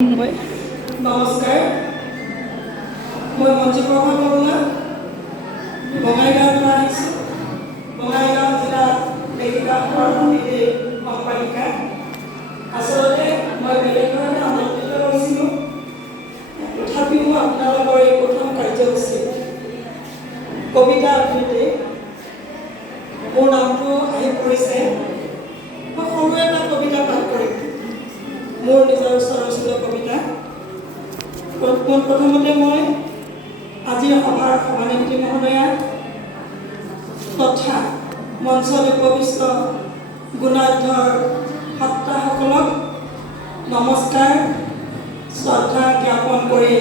নমস্কাৰ, মই মঞ্জুপ্ৰভা বৰুৱা বঙাইগাঁৱৰ পৰা আহিছোঁ। বঙাইগাঁও জিলা লেখিকা সমিতিৰ সম্পাদিকা। আচলতে মই বেলেগ ধৰণে আমন্ত্ৰিত হৈছিলোঁ, তথাপিও আপোনালোকৰ এই প্ৰথম কাৰ্যসূচী কবিতা আবৃত্তি মোৰ নামটো আহি পৰিছে। মই সৰু এটা কবিতা পাঠ কৰিম, মোৰ নিজৰ স্বৰচিত কবিতা। প্ৰথমতে মই আজিৰ সভাৰ সভানেত্ৰী মহোদয়া তথা মঞ্চত উপবিষ্ট গুণাঢ্যৰ সত্তাসকলক নমস্কাৰ শ্ৰদ্ধা জ্ঞাপন কৰি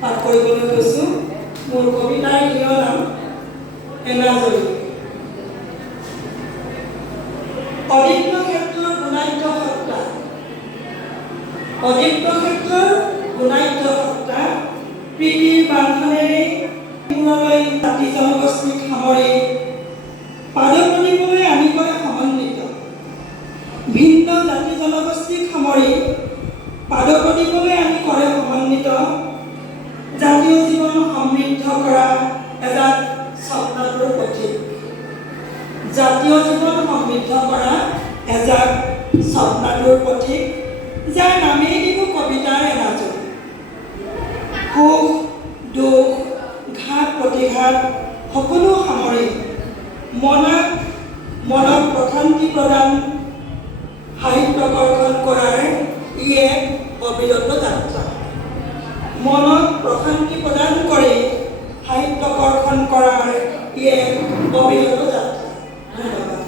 পাঠ কৰিবলৈ গৈছোঁ। মোৰ কবিতাৰ শিৰোনাম এনাজৰী। অদিত্য ক্ষেত্ৰৰ গুণাঢ্য সত্তা, অদিত্য ক্ষেত্ৰৰ গুণাঢ্য সত্তা, প্ৰীতিৰ বান্ধনেৰে মূৰলৈ জাতি জনগোষ্ঠীক সামৰি পাদপনিবলৈ আমি কৰে সমন্বিত। ভিন্ন জাতি জনগোষ্ঠীক সামৰি পাদপনিবলৈ আমি কৰে সমন্বিত। জাতীয় জীৱন সমৃদ্ধ কৰা এজাক স্বপ্নাতুৰ পথিক, জাতীয় জীৱন সমৃদ্ধ কৰা এজাক স্বপ্নাতুৰ পথিক, যাৰ নামেই দিব কবিতাৰ এনাজৰী। সুখ দুখ ঘাত প্ৰতিঘাত সকলো সামৰি মনক প্ৰশান্তি প্ৰদান সাহিত্য কৰ্ষণ কৰাৰ ই এক অবিৰত যাত্ৰা। মনক প্ৰশান্তি প্ৰদান কৰি সাহিত্য কৰ্ষণ কৰাৰ ই এক অবিৰত যাত্ৰা। ধন্যবাদ।